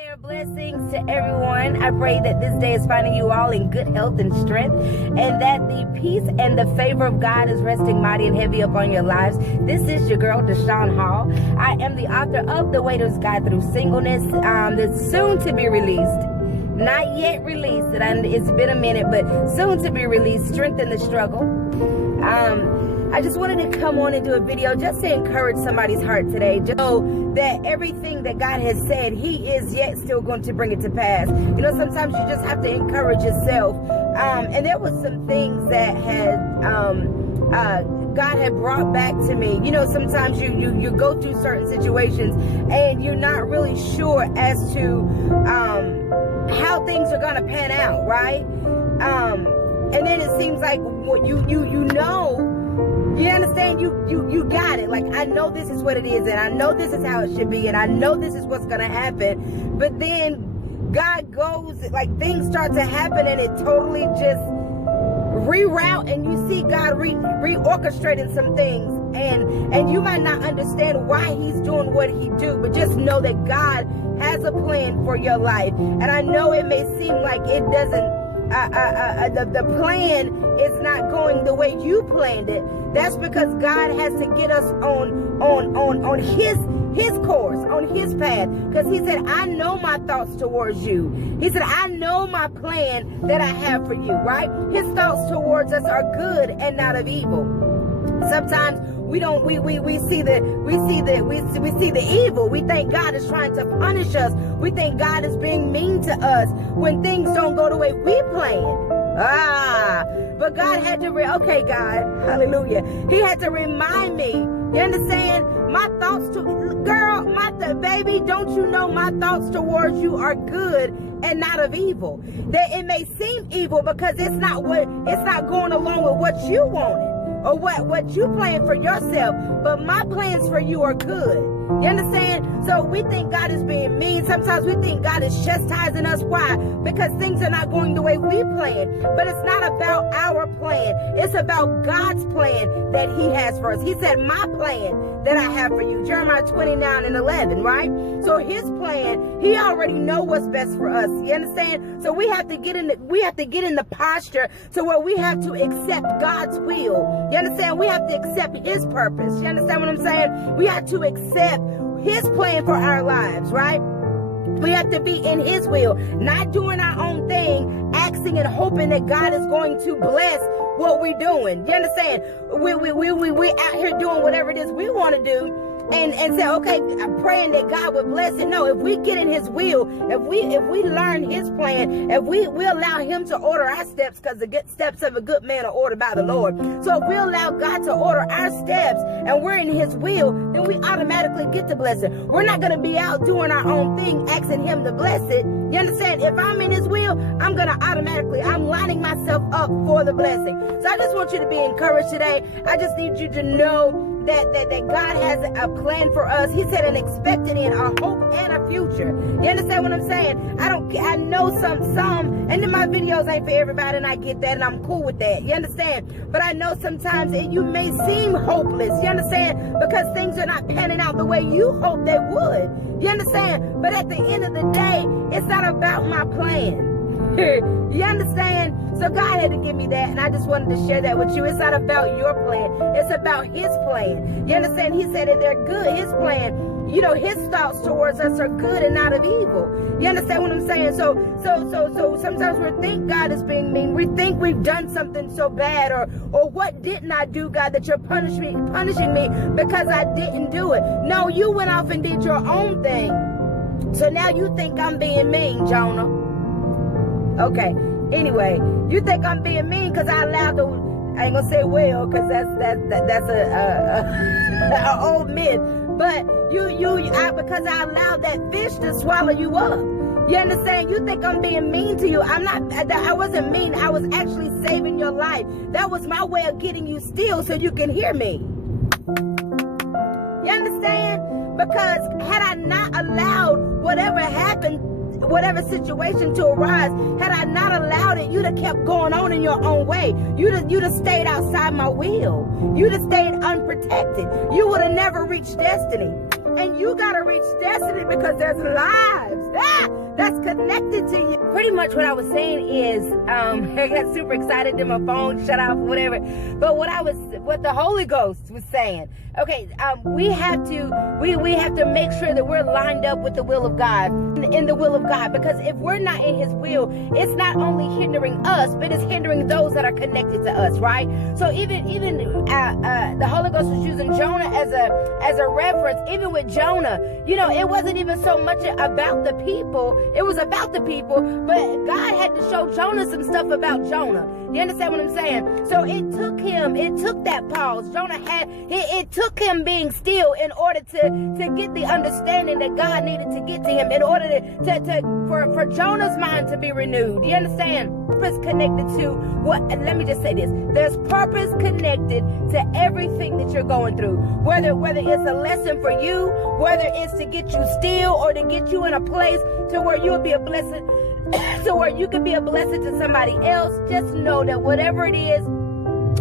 there, blessings to everyone. I pray that this day is finding you all in good health and strength, and that the peace and the favor of God is resting mighty and heavy upon your lives. This is your girl, Deshaun Hall. I am the author of The Waiter's Guide Through Singleness, that's soon to be released. Not yet released, it's been a minute, but soon to be released, Strength in the Struggle. I just wanted to come on and do a video just to encourage somebody's heart today. Just know that everything that God has said, He is yet still going to bring it to pass. You know, sometimes you just have to encourage yourself. And there was some things that had God had brought back to me. You know, sometimes you go through certain situations and you're not really sure as to how things are going to pan out, right? And then it seems like what you know. You understand? You got it. Like, I know this is what it is, and I know this is how it should be, and I know this is what's going to happen. But then God goes, like, things start to happen, and it totally just reroute, and you see God reorchestrating some things. And you might not understand why He's doing what He do, but just know that God has a plan for your life. And I know it may seem like it doesn't, the plan is not going the way you planned it. That's because God has to get us on his course, on His path. Because He said, I know my thoughts towards you. He said, I know my plan that I have for you, right? His thoughts towards us are good and not of evil. Sometimes we see the evil. We think God is trying to punish us. We think God is being mean to us when things don't go the way we planned. But God had to, okay, God, hallelujah. He had to remind me, you understand? My thoughts to, girl, baby, don't you know my thoughts towards you are good and not of evil? That it may seem evil because it's not going along with what you wanted or what you planned for yourself, but my plans for you are good. You understand? So we think God is being mean. Sometimes we think God is chastising us. Why? Because things are not going the way we planned. But it's not about our plan. It's about God's plan that He has for us. He said, my plan that I have for you. Jeremiah 29:11, right? So His plan, He already know what's best for us. You understand? So we have to get in the posture to where we have to accept God's will. You understand? We have to accept His purpose. You understand what I'm saying? We have to accept His plan for our lives, right? We have to be in His will, not doing our own thing, asking and hoping that God is going to bless what we're doing. You understand? We out here doing whatever it is we want to do, and say, okay, I'm praying that God would bless it. No, if we get in His will, if we learn His plan, if we allow Him to order our steps, because the good steps of a good man are ordered by the Lord. So if we allow God to order our steps and we're in His will, then we automatically get the blessing. We're not going to be out doing our own thing, asking Him to bless it. You understand? If I'm in His will, I'm lining myself up for the blessing. So I just want you to be encouraged today. I just need you to know that God has a plan for us. He said an expected end, a hope and a future. You understand what I'm saying? I know some, and then my videos ain't for everybody, and I get that, and I'm cool with that. You understand? But I know sometimes you may seem hopeless. You understand? Because things are not panning out the way you hope they would. You understand? But at the end of the day, it's not about my plan. You understand? So God had to give me that, and I just wanted to share that with you. It's not about your plan. It's about His plan. You understand? He said that they're good. His plan, you know, His thoughts towards us are good and not of evil. You understand what I'm saying? So sometimes we think God is being mean. We think we've done something so bad, or what didn't I do, God, that you're punishing me because I didn't do it. No, you went off and did your own thing. So now you think I'm being mean, Jonah. Okay. Anyway, you think I'm being mean because I allowed I ain't gonna say whale, because that's a old myth. But because I allowed that fish to swallow you up. You understand? You think I'm being mean to you. I wasn't mean. I was actually saving your life. That was my way of getting you still so you can hear me. You understand? Because had I not allowed whatever happened, whatever situation to arise, had I not allowed it, you'd have kept going on in your own way. You'd have stayed outside my will. You'd have stayed unprotected. You would have never reached destiny. And you got to reach destiny because there's lives. connected to you. Pretty much what I was saying is, I got super excited, then my phone shut off, whatever. But what the Holy Ghost was saying, okay, we have to make sure that we're lined up with the will of God, in the will of God, because if we're not in His will, it's not only hindering us, but it's hindering those that are connected to us, right? So even the Holy Ghost was using Jonah as a reference. Even with Jonah, you know, it wasn't even so much about the people. It was about the people, but God had to show Jonah some stuff about Jonah. You understand what I'm saying? So it took that pause. Jonah it took him being still in order to get the understanding that God needed to get to him, in order for Jonah's mind to be renewed. You understand? Purpose connected to what? Let me just say this: there's purpose connected to everything that you're going through. Whether it's a lesson for you, whether it's to get you still, or to get you in a place to where you'll be a blessing, to where you can be a blessing to somebody else. Just know that whatever it is,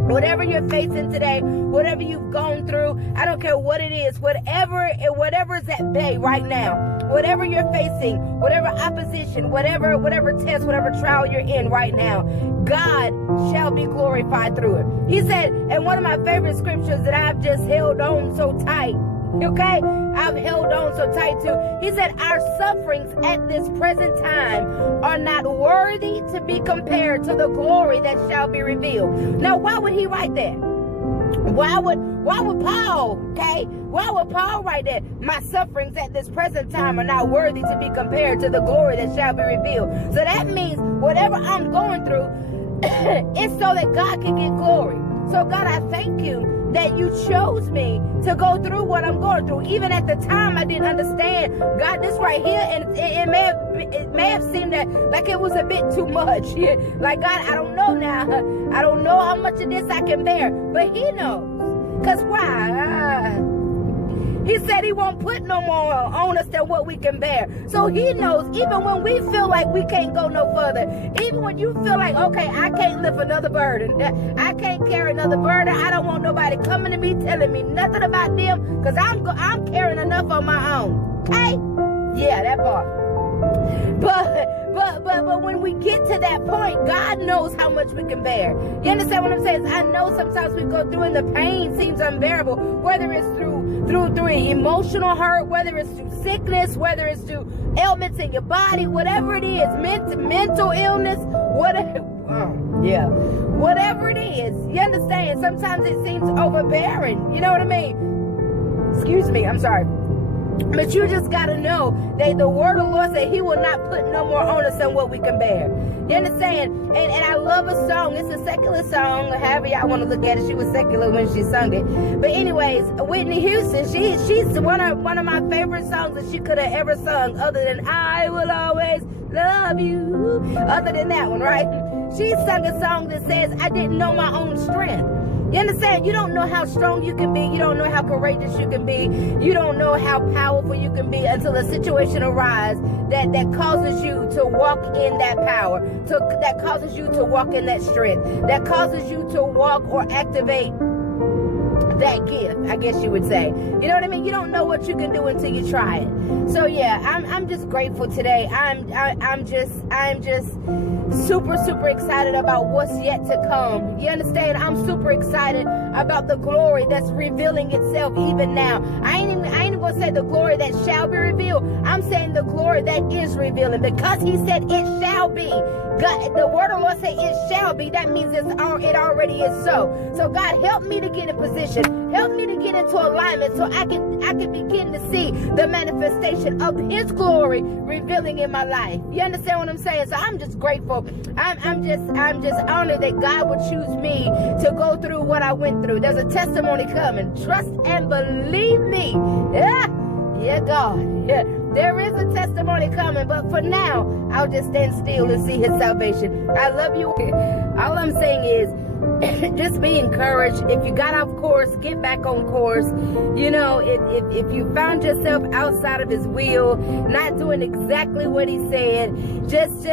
whatever you're facing today, whatever you've gone through, I don't care what it is, whatever's at bay right now, whatever you're facing, whatever opposition, whatever test, whatever trial you're in right now, God shall be glorified through it. He said, and one of my favorite scriptures that I've just held on so tight, okay, I've held on so tight to, he said, our sufferings at this present time are not worthy to be compared to the glory that shall be revealed. Now, why would he write that? Why would Paul, okay? Why would Paul write that? My sufferings at this present time are not worthy to be compared to the glory that shall be revealed. So that means whatever I'm going through, it's so that God can get glory. So God, I thank you that you chose me to go through what I'm going through. Even at the time, I didn't understand, God, this right here, and it may have seemed that like it was a bit too much. Like, God, I don't know now. I don't know how much of this I can bear. But He knows. Because why? He said He won't put no more on us than what we can bear. So He knows, even when we feel like we can't go no further, even when you feel like, okay, I can't lift another burden, I can't carry another burden, I don't want nobody coming to me telling me nothing about them, because I'm carrying enough on my own. Okay? Yeah, that part. But when we get to that point, God knows how much we can bear. You understand what I'm saying? I know sometimes we go through and the pain seems unbearable, whether it's through emotional hurt, whether it's through sickness, whether it's through ailments in your body, whatever it is, mental illness, whatever. Whatever it is, you understand? Sometimes it seems overbearing. You know what I mean? Excuse me, I'm sorry. But you just got to know that the word of the Lord said He will not put no more on us than what we can bear. You understand? And I love a song. It's a secular song. However y'all want to look at it. She was secular when she sung it. But anyways, Whitney Houston, she's one of my favorite songs that she could have ever sung, other than I Will Always Love You. Other than that one, right? She sung a song that says, I didn't know my own strength. You understand? You don't know how strong you can be. You don't know how courageous you can be. You don't know how powerful you can be until a situation arises that causes you to walk in that power, that causes you to walk in that strength, that causes you to walk or activate that gift, I guess you would say. You know what I mean? You don't know what you can do until you try it. So yeah, I'm just grateful today. I'm just super excited about what's yet to come. You understand? I'm super excited about the glory that's revealing itself even now. I ain't even gonna say the glory that shall be revealed. I'm saying the glory that is revealing, because He said it shall be. God, the word of the Lord said it shall be. That means it already is so. So God, help me to get in position. Help me to get into alignment so I can begin to see the manifestation of His glory revealing in my life. You understand what I'm saying? So I'm just grateful. I'm just honored that God would choose me to go through what I went through. There's a testimony coming. Trust and believe me. Yeah, God. Yeah. There is a testimony coming, but for now, I'll just stand still and see His salvation. I love you. All I'm saying is, just be encouraged. If you got off course, get back on course. You know, if you found yourself outside of his will, not doing exactly what he said, just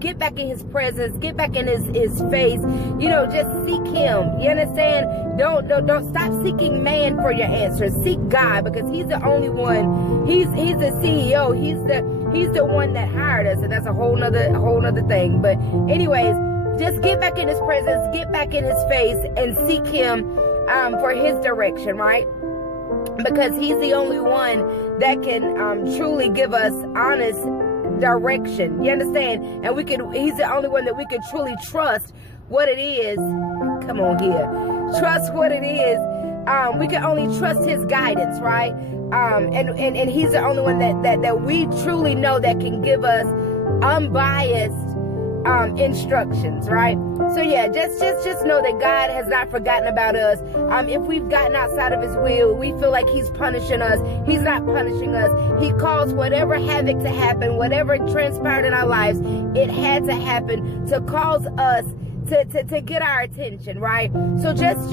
get back in his presence, get back in his face. You know, just seek him. You understand? Don't stop seeking man for your answers. Seek God, because he's the only one. He's the CEO. He's the one that hired us, and that's a whole nother thing. But anyways, just get back in his presence, get back in his face, and seek him for his direction, right? Because he's the only one that can truly give us honest direction. You understand? And he's the only one that we can truly trust what it is. Come on here. Trust what it is. We can only trust his guidance, right? And he's the only one that we truly know that can give us unbiased instructions, right? So yeah, just know that God has not forgotten about us. If we've gotten outside of his will, we feel like he's punishing us. He's not punishing us. He caused whatever havoc to happen, whatever transpired in our lives, it had to happen to cause us to get our attention, right? So just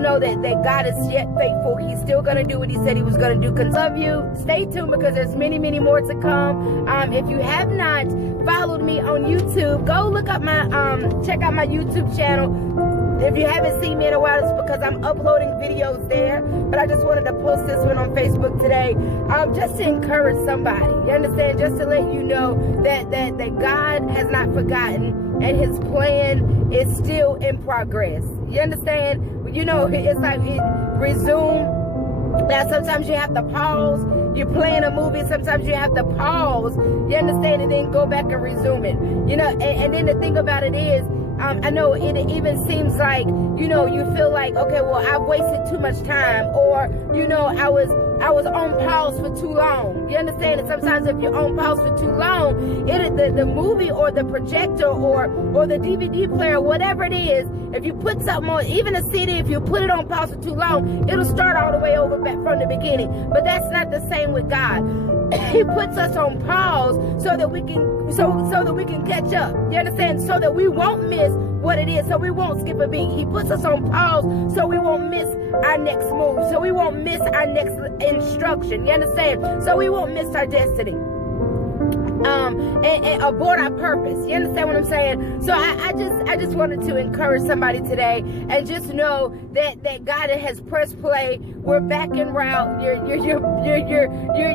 know that God is yet faithful. He's still gonna do what he said he was gonna do. Love you. Stay tuned, because there's many more to come. If you have not followed me on YouTube, go look up my check out my YouTube channel. If you haven't seen me in a while, it's because I'm uploading videos there. But I just wanted to post this one on Facebook today, just to encourage somebody. You understand? Just to let you know that God has not forgotten, and his plan is still in progress. You understand? You know, it's like resume. Now, sometimes you have to pause. You're playing a movie, sometimes you have to pause. You understand? And then go back and resume it. You know, and then the thing about it is, I know it even seems like, you know, you feel like, okay, well, I've wasted too much time, or, you know, I was on pause for too long. You understand? And sometimes if you're on pause for too long, the movie or the projector or the DVD player, whatever it is, if you put something on, even a CD, if you put it on pause for too long, it'll start all the way over back from the beginning. But that's not the same with God. He puts us on pause so that we can catch up. You understand? So that we won't miss what it is, so we won't skip a beat. He puts us on pause so we won't miss our next move, so we won't miss our next instruction. You understand? So we won't miss our destiny. And abort our purpose. You understand what I'm saying? So I just wanted to encourage somebody today, and just know that God has pressed play. We're back en route.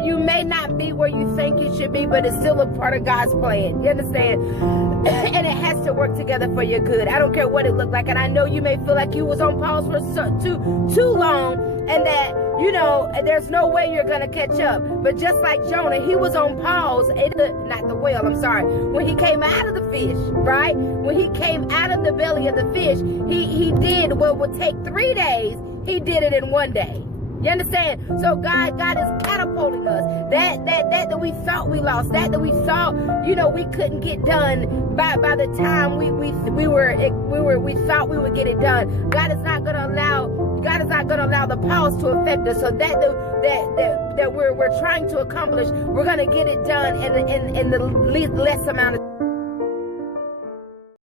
You may not be where you think you should be, but it's still a part of God's plan. You understand? And it has to work together for your good. I don't care what it looked like. And I know you may feel like you was on pause for too long, and that, you know, there's no way you're gonna catch up. But just like Jonah, he was on pause. Not the whale, I'm sorry. When he came out of the fish, right? When he came out of the belly of the fish, he did what would take 3 days. He did it in 1 day. You understand? So God is catapulting us. That we thought we lost, that we thought, you know, we couldn't get done by the time we thought we would get it done. God is not gonna allow the pause to affect us. So that we're trying to accomplish, we're gonna get it done in the less amount of